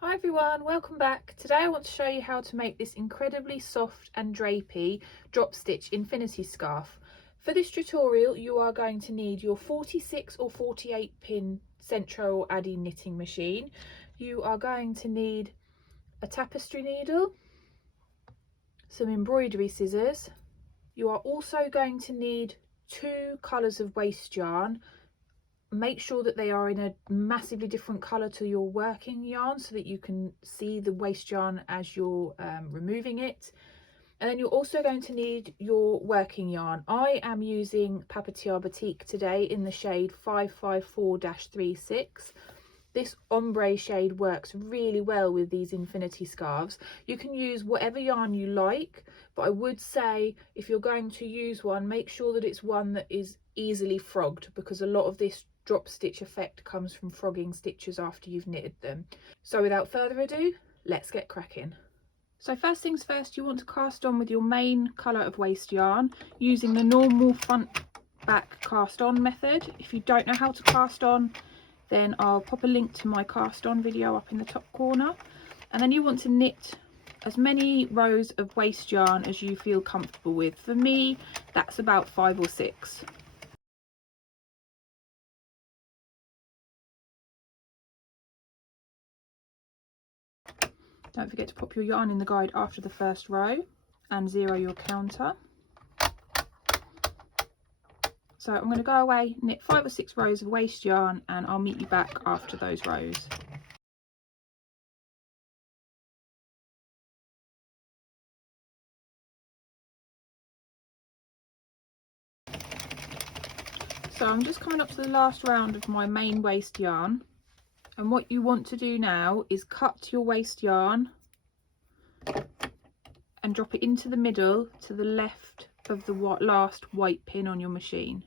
Hi everyone, welcome back. Today I want to show you how to make this incredibly soft and drapey drop stitch infinity scarf. For this tutorial you are going to need your 46 or 48 pin Centro Addy knitting machine. You are going to need a tapestry needle, some embroidery scissors. You are also going to need 2 colours of waste yarn. Make sure that they are in a massively different colour to your working yarn so that you can see the waste yarn as you're removing it. And then you're also going to need your working yarn. I am using Papeteer Batik today in the shade 554-36. This ombre shade works really well with these infinity scarves. You can use whatever yarn you like, but I would say if you're going to use one, make sure that it's one that is easily frogged, because a lot of this drop stitch effect comes from frogging stitches after you've knitted them. So without further ado, let's get cracking. So first things first, you want to cast on with your main colour of waste yarn using the normal front back cast on method. If you don't know how to cast on, then I'll pop a link to my cast on video up in the top corner. And then you want to knit as many rows of waste yarn as you feel comfortable with. For me, that's about 5 or 6. Don't forget to pop your yarn in the guide after the first row and 0 your counter. So I'm going to go away, knit 5 or 6 rows of waste yarn, and I'll meet you back after those rows. So I'm just coming up to the last round of my main waste yarn, and what you want to do now is cut your waste yarn and drop it into the middle to the left of the last white pin on your machine.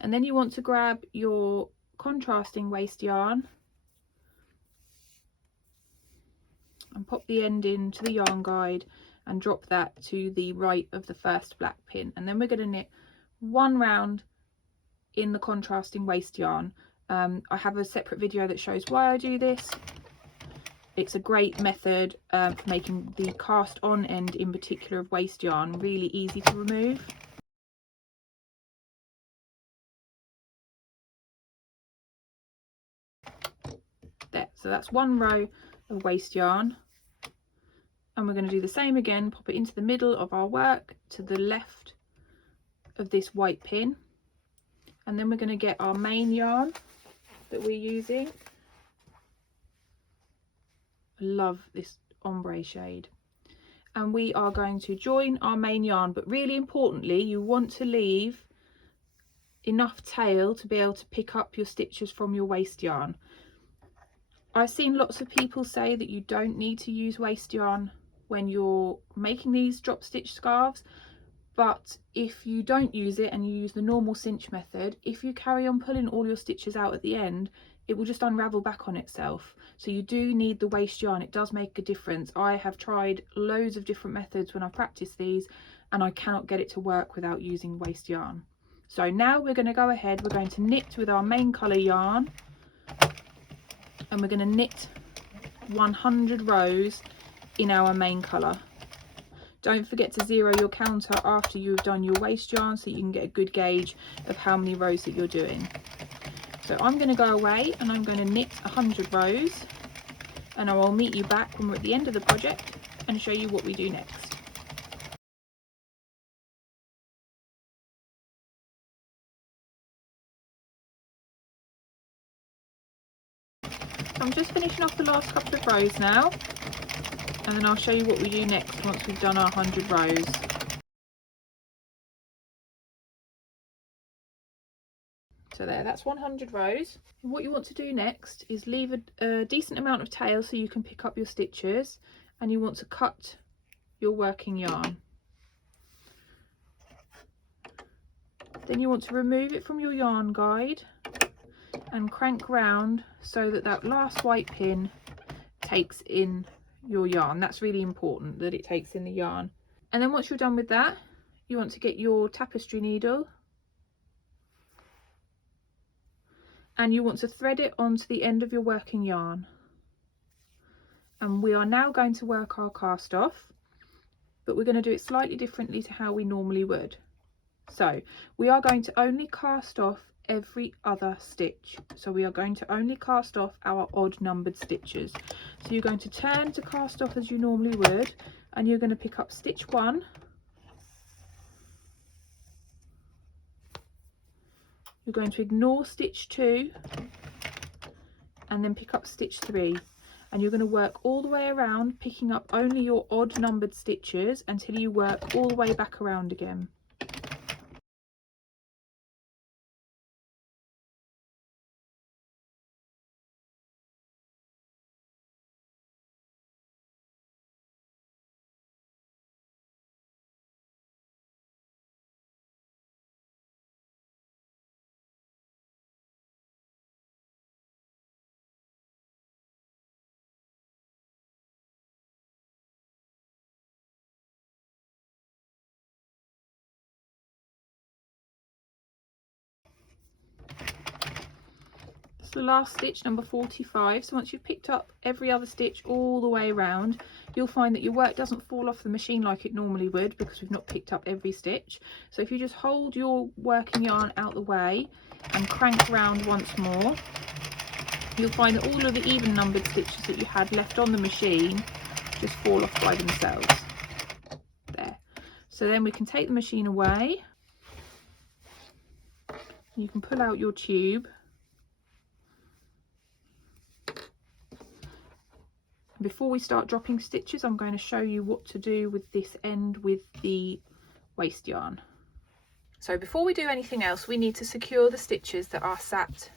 And then you want to grab your contrasting waste yarn and pop the end into the yarn guide and drop that to the right of the first black pin. And then we're going to knit 1 round in the contrasting waste yarn. I have a separate video that shows why I do this. It's a great method for making the cast on end in particular of waste yarn really easy to remove. There, so that's 1 row of waste yarn, and we're going to do the same again. Pop it into the middle of our work to the left of this white pin, and then we're going to get our main yarn that we're using. I love this ombre shade, and we are going to join our main yarn, but really importantly you want to leave enough tail to be able to pick up your stitches from your waste yarn. I've seen lots of people say that you don't need to use waste yarn when you're making these drop stitch scarves, but if you don't use it and you use the normal cinch method, if you carry on pulling all your stitches out at the end, it will just unravel back on itself. So you do need the waste yarn. It does make a difference. I have tried loads of different methods when I practice these, and I cannot get it to work without using waste yarn. So now we're going to go ahead, we're going to knit with our main colour yarn, and we're going to knit 100 rows in our main colour. Don't forget to 0 your counter after you've done your waste yarn so you can get a good gauge of how many rows that you're doing. So I'm going to go away and I'm going to knit 100 rows, and I will meet you back when we're at the end of the project and show you what we do next. I'm just finishing off the last couple of rows now, and then I'll show you what we do next once we've done our 100 rows. So there, that's 100 rows. And what you want to do next is leave a decent amount of tail so you can pick up your stitches, and you want to cut your working yarn. Then you want to remove it from your yarn guide and crank round so that that last white pin takes in your yarn. That's really important, that it takes in the yarn. And then once you're done with that, you want to get your tapestry needle and you want to thread it onto the end of your working yarn. And we are now going to work our cast off, but we're going to do it slightly differently to how we normally would. So we are going to only cast off every other stitch. So we are going to only cast off our odd numbered stitches. So you're going to turn to cast off as you normally would, and you're going to pick up stitch 1, you're going to ignore stitch 2, and then pick up stitch 3, and you're going to work all the way around, picking up only your odd numbered stitches until you work all the way back around again. The last stitch, number 45. So once you've picked up every other stitch all the way around, you'll find that your work doesn't fall off the machine like it normally would, because we've not picked up every stitch. So if you just hold your working yarn out the way and crank round once more, you'll find that all of the even numbered stitches that you had left on the machine just fall off by themselves. There. So then we can take the machine away. You can pull out your tube. Before we start dropping stitches, I'm going to show you what to do with this end with the waste yarn. So before we do anything else, we need to secure the stitches that are sat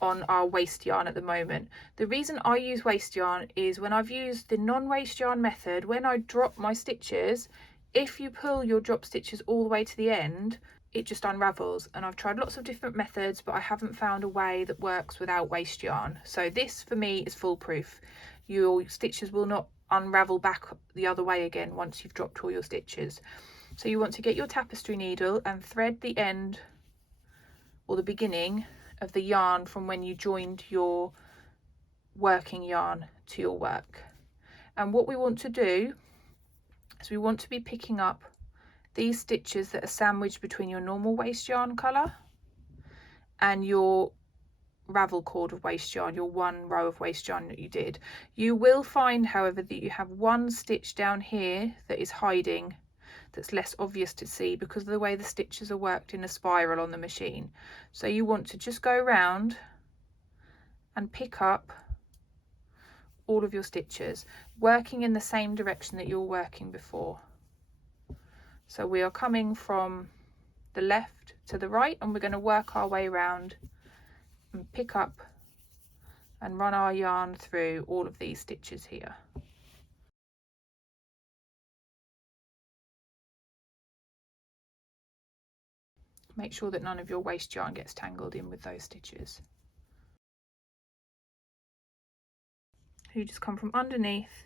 on our waste yarn at the moment. The reason I use waste yarn is when I've used the non-waste yarn method, when I drop my stitches, if you pull your drop stitches all the way to the end, it just unravels. And I've tried lots of different methods, but I haven't found a way that works without waste yarn. So this for me is foolproof. Your stitches will not unravel back the other way again once you've dropped all your stitches. So you want to get your tapestry needle and thread the end or the beginning of the yarn from when you joined your working yarn to your work. And what we want to do is we want to be picking up these stitches that are sandwiched between your normal waste yarn colour and your ravel cord of waste yarn, your one row of waste yarn that you did. You will find, however, that you have one stitch down here that is hiding, that's less obvious to see because of the way the stitches are worked in a spiral on the machine. So you want to just go around and pick up all of your stitches, working in the same direction that you were working before. So we are coming from the left to the right, and we're going to work our way around and pick up and run our yarn through all of these stitches here. Make sure that none of your waste yarn gets tangled in with those stitches. You just come from underneath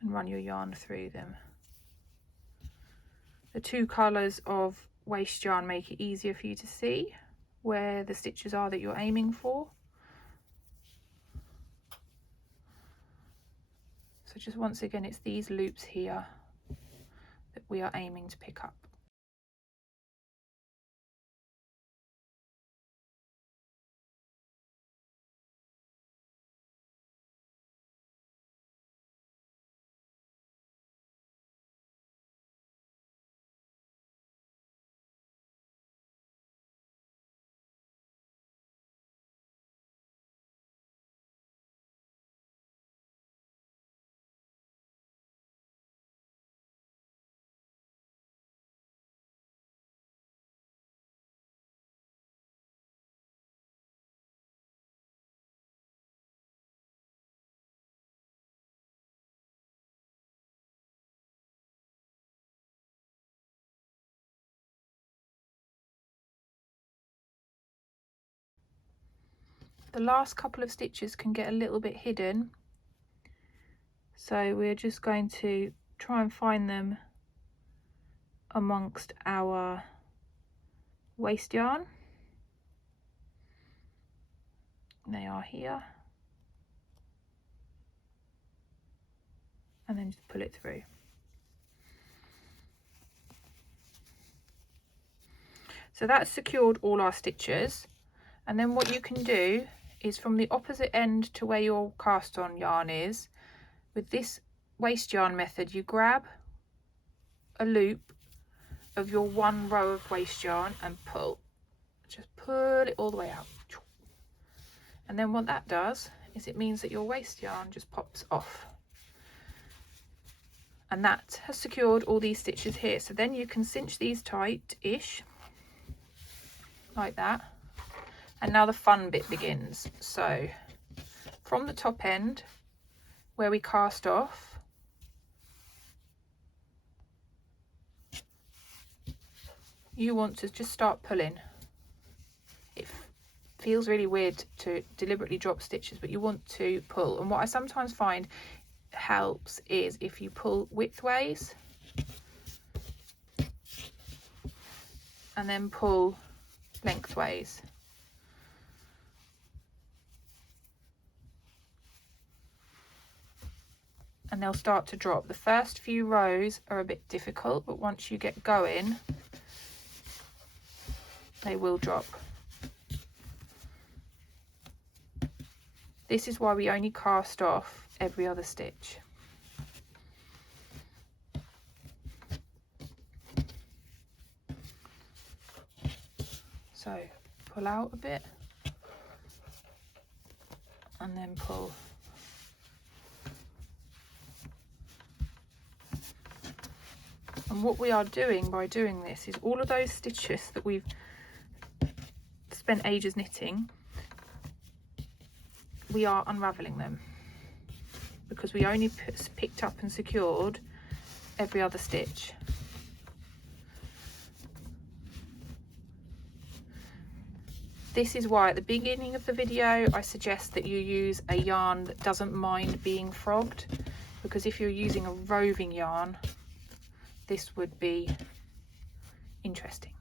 and run your yarn through them. The two colours of waste yarn make it easier for you to see where the stitches are that you're aiming for. So just once again, it's these loops here that we are aiming to pick up. The last couple of stitches can get a little bit hidden, so we're just going to try and find them amongst our waste yarn. They are here. and then just pull it through. So that's secured all our stitches, and then what you can do is from the opposite end to where your cast on yarn is, with this waste yarn method, you grab a loop of your one row of waste yarn and pull. Just pull it all the way out. And then what that does is it means that your waste yarn just pops off. And that has secured all these stitches here. So then you can cinch these tight-ish, like that. And now the fun bit begins. So from the top end, where we cast off, you want to just start pulling. It feels really weird to deliberately drop stitches, but you want to pull. And what I sometimes find helps is if you pull widthways and then pull lengthways. And they'll start to drop. The first few rows are a bit difficult, but once you get going, they will drop. This is why we only cast off every other stitch. So pull out a bit and then pull. And what we are doing by doing this is all of those stitches that we've spent ages knitting, we are unraveling them because we only picked up and secured every other stitch. This is why at the beginning of the video I suggest that you use a yarn that doesn't mind being frogged, because if you're using a roving yarn, this would be interesting.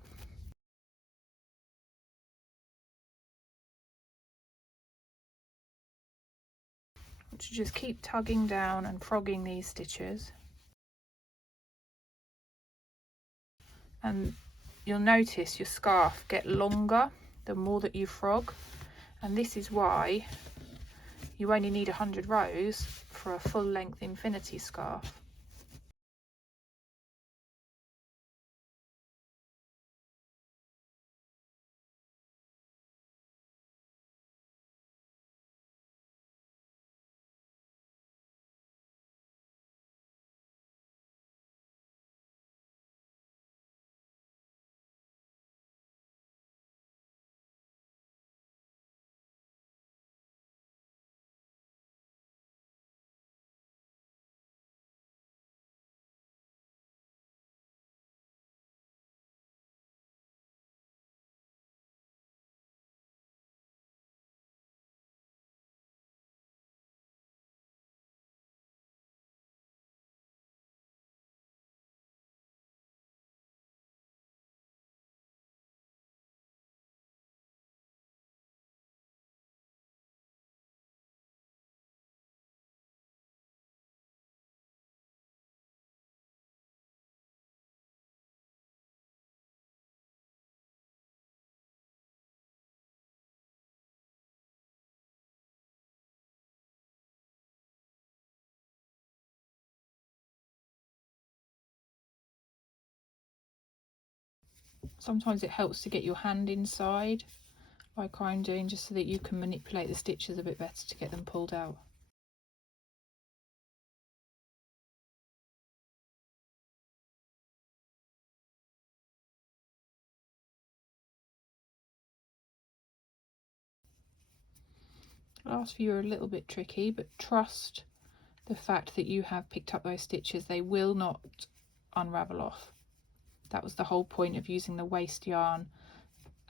To just keep tugging down and frogging these stitches, and you'll notice your scarf get longer the more that you frog, and this is why you only need 100 rows for a full length infinity scarf. Sometimes it helps to get your hand inside, like I'm doing, just so that you can manipulate the stitches a bit better to get them pulled out. The last few are a little bit tricky, but trust the fact that you have picked up those stitches. They will not unravel off. That was the whole point of using the waste yarn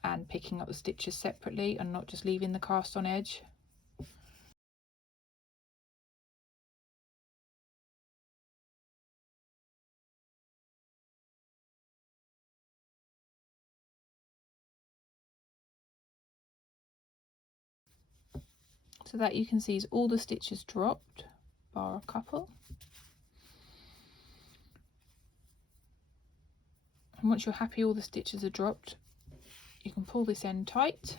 and picking up the stitches separately and not just leaving the cast on edge. So that you can see is all the stitches dropped, bar a couple. And once you're happy all the stitches are dropped, you can pull this end tight,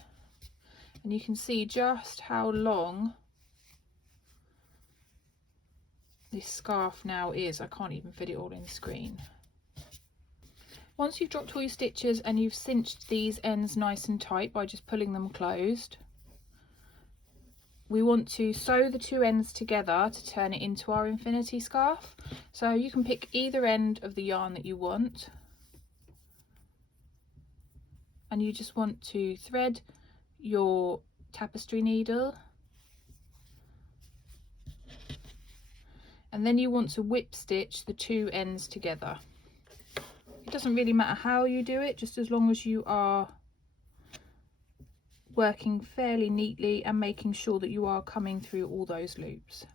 and you can see just how long this scarf now is. I can't even fit it all in the screen. Once you've dropped all your stitches and you've cinched these ends nice and tight by just pulling them closed, we want to sew the two ends together to turn it into our infinity scarf. So you can pick either end of the yarn that you want, and you just want to thread your tapestry needle, and then you want to whip stitch the two ends together. It doesn't really matter how you do it, just as long as you are working fairly neatly and making sure that you are coming through all those loops.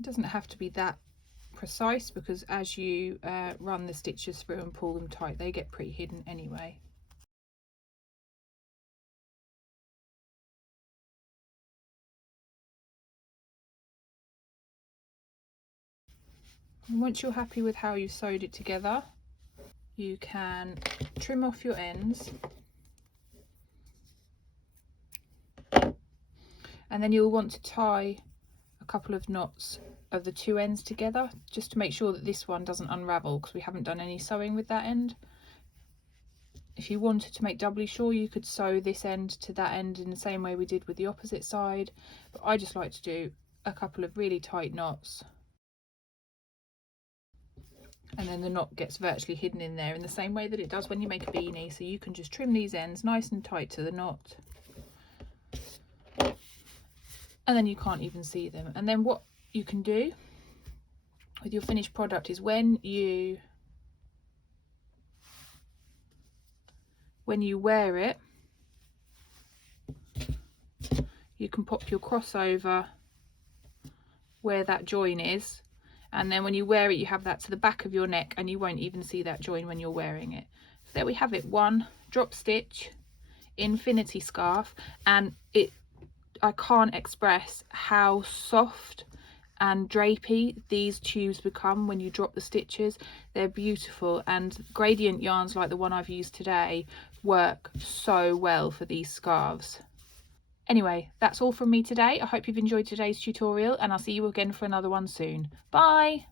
It doesn't have to be that precise, because as you run the stitches through and pull them tight, they get pretty hidden anyway. And once you're happy with how you've sewed it together, you can trim off your ends, and then you'll want to tie a couple of knots of the two ends together, just to make sure that this one doesn't unravel, because we haven't done any sewing with that end. If you wanted to make doubly sure, you could sew this end to that end in the same way we did with the opposite side, but I just like to do a couple of really tight knots, and then the knot gets virtually hidden in there in the same way that it does when you make a beanie. So you can just trim these ends nice and tight to the knot, and then you can't even see them. And then what you can do with your finished product is when you wear it, you can pop your crossover where that join is, and then when you wear it, you have that to the back of your neck, and you won't even see that join when you're wearing it. So there we have it, one drop stitch infinity scarf, and I can't express how soft and drapey these tubes become when you drop the stitches. They're beautiful, and gradient yarns like the one I've used today work so well for these scarves. Anyway, that's all from me today. I hope you've enjoyed today's tutorial, and I'll see you again for another one soon. Bye!